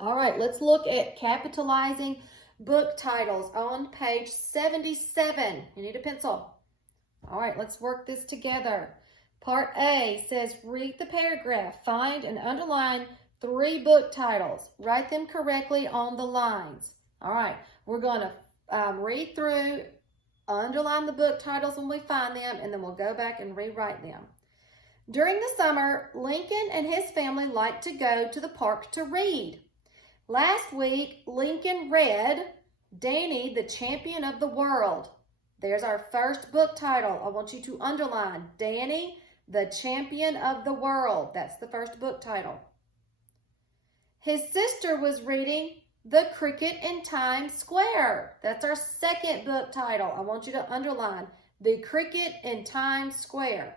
All right, let's look at capitalizing book titles on page 77. You need a pencil. All right, let's work this together. Part A says read the paragraph, find and underline 3 book titles. Write them correctly on the lines. All right, we're going to read through, underline the book titles when we find them, and then we'll go back and rewrite them. During the summer, Lincoln and his family like to go to the park to read. Last week, Lincoln read Danny, the Champion of the World. There's our first book title. I want you to underline Danny, the Champion of the World. That's the first book title. His sister was reading The Cricket in Times Square. That's our second book title. I want you to underline The Cricket in Times Square.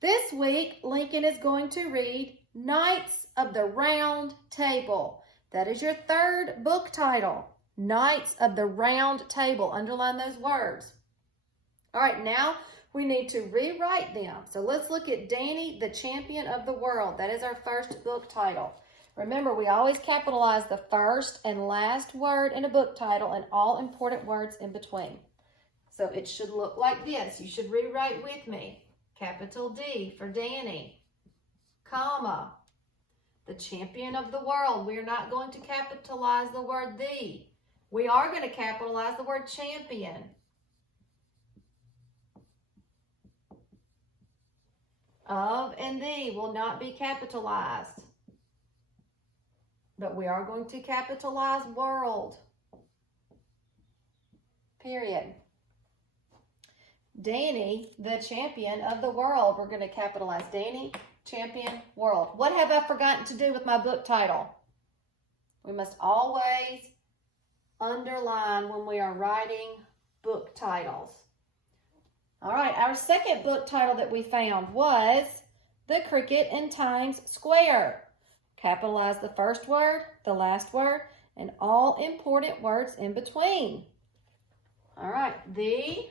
This week, Lincoln is going to read Knights of the Round Table. That is your third book title. Knights of the Round Table. Underline those words. All right, now we need to rewrite them. So let's look at Danny, the Champion of the World. That is our first book title. Remember, we always capitalize the first and last word in a book title and all important words in between. So it should look like this. You should rewrite with me. Capital D for Danny, comma, the Champion of the World. We're not going to capitalize the word the. We are going to capitalize the word champion. Of and the will not be capitalized. But we are going to capitalize world. Period. Danny, the Champion of the World. We're going to capitalize Danny, Champion, World. What have I forgotten to do with my book title? We must always underline when we are writing book titles. All right, our second book title that we found was The Cricket in Times Square. Capitalize the first word, the last word, and all important words in between. All right, the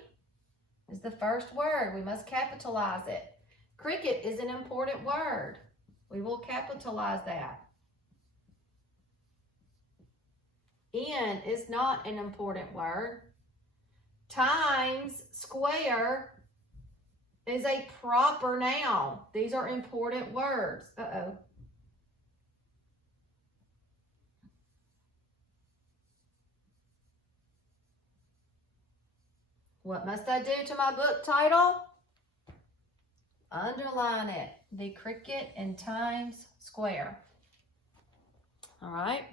is the first word. We must capitalize it. Cricket is an important word. We will capitalize that. In is not an important word. Times Square is a proper noun. These are important words. Uh-oh. What must I do to my book title? Underline it. The Cricket in Times Square. All right.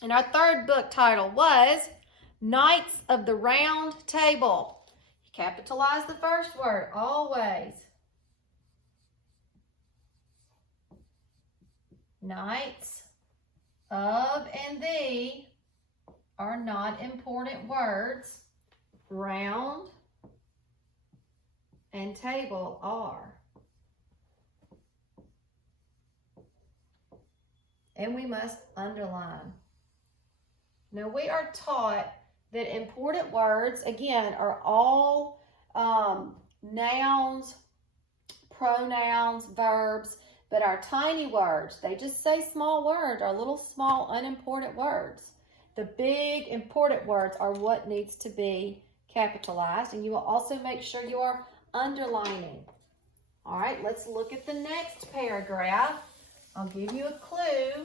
And our third book title was Knights of the Round Table. Capitalize the first word, always. Knights of and the are not important words. Round and table are. And we must underline. Now we are taught that important words, again, are all nouns, pronouns, verbs, but our tiny words, they just say small words, are little small unimportant words. The big important words are what needs to be capitalized, and you will also make sure you are underlining. All right, let's look at the next paragraph. I'll give you a clue.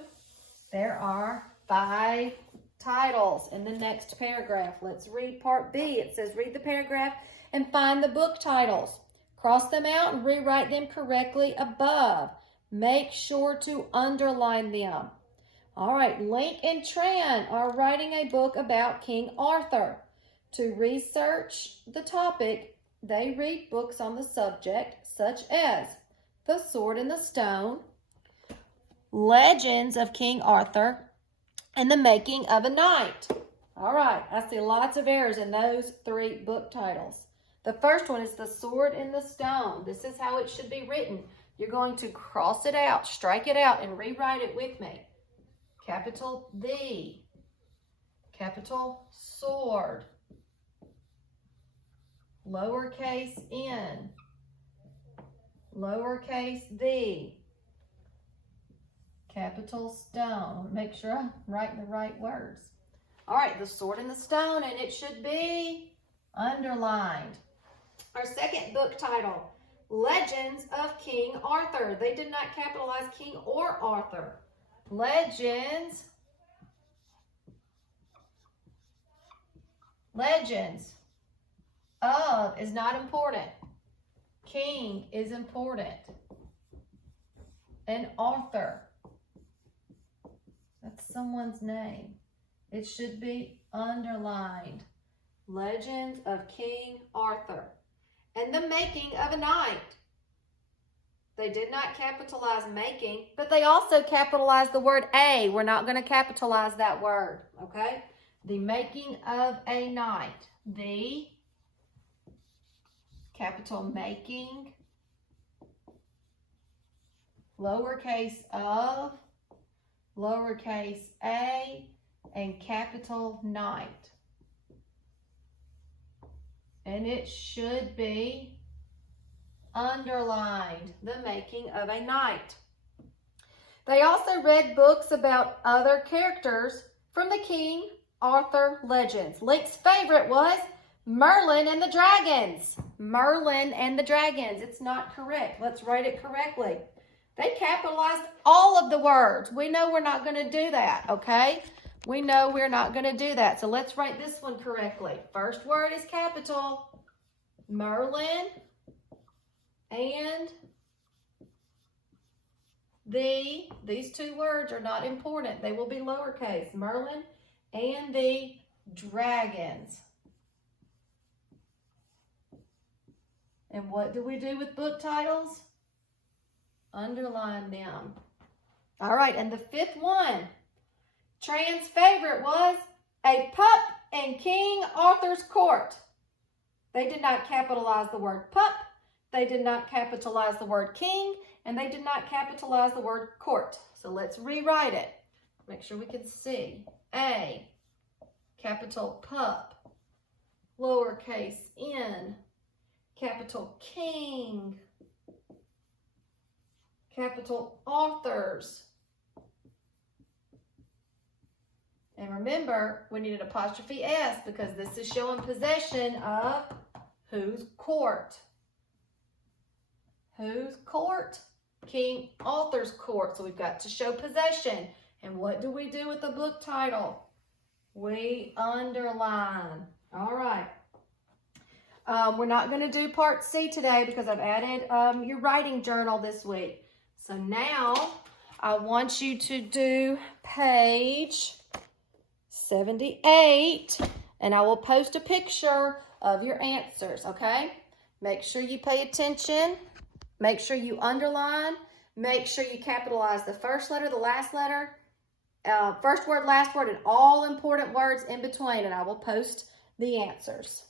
There are 5 titles in the next paragraph. Let's read part B. It says read the paragraph and find the book titles. Cross them out and rewrite them correctly above. Make sure to underline them. All right, Link and Tran are writing a book about King Arthur. To research the topic, they read books on the subject, such as The Sword and the Stone, Legends of King Arthur, and The Making of a Knight. All right, I see lots of errors in those 3 book titles. The first one is The Sword and the Stone. This is how it should be written. You're going to cross it out, strike it out, and rewrite it with me. Capital D, capital sword, lowercase n, lowercase d, Capital stone. Make sure I'm writing the right words. All right, the sword and the stone, and it should be underlined. Our second book title, Legends of King Arthur. They did not capitalize King or Arthur. Legends of is not important. King is important. And Arthur, that's someone's name. It should be underlined. Legends of King Arthur. And the making of a knight. They did not capitalize making, but they also capitalized the word a. We're not going to capitalize that word, okay? The making of a knight. The capital making, lowercase of, lowercase a, and capital knight. And it should be underlined, the making of a knight. They also read books about other characters from the King Arthur legends. Link's favorite was Merlin and the Dragons. Merlin and the Dragons. It's not correct. Let's write it correctly. They capitalized all of the words. We know we're not going to do that, okay? We know we're not going to do that. So let's write this one correctly. First word is capital. Merlin and these two words are not important. They will be lowercase. Merlin and the Dragons. And what do we do with book titles? Underline them. All right, and the fifth one. Tran's favorite was A Pup in King Arthur's Court. They did not capitalize the word pup. They did not capitalize the word king. And they did not capitalize the word court. So let's rewrite it. Make sure we can see. A, capital pup, lowercase n, capital king, capital authors. And remember, we need an apostrophe S because this is showing possession of whose court? Whose court? King Arthur's court. So we've got to show possession. And what do we do with the book title? We underline. All right. We're not going to do part C today because I've added your writing journal this week. So now I want you to do page 78, and I will post a picture of your answers, okay? Make sure you pay attention. Make sure you underline. Make sure you capitalize the first letter, the last letter, first word, last word, and all important words in between, and I will post the answers.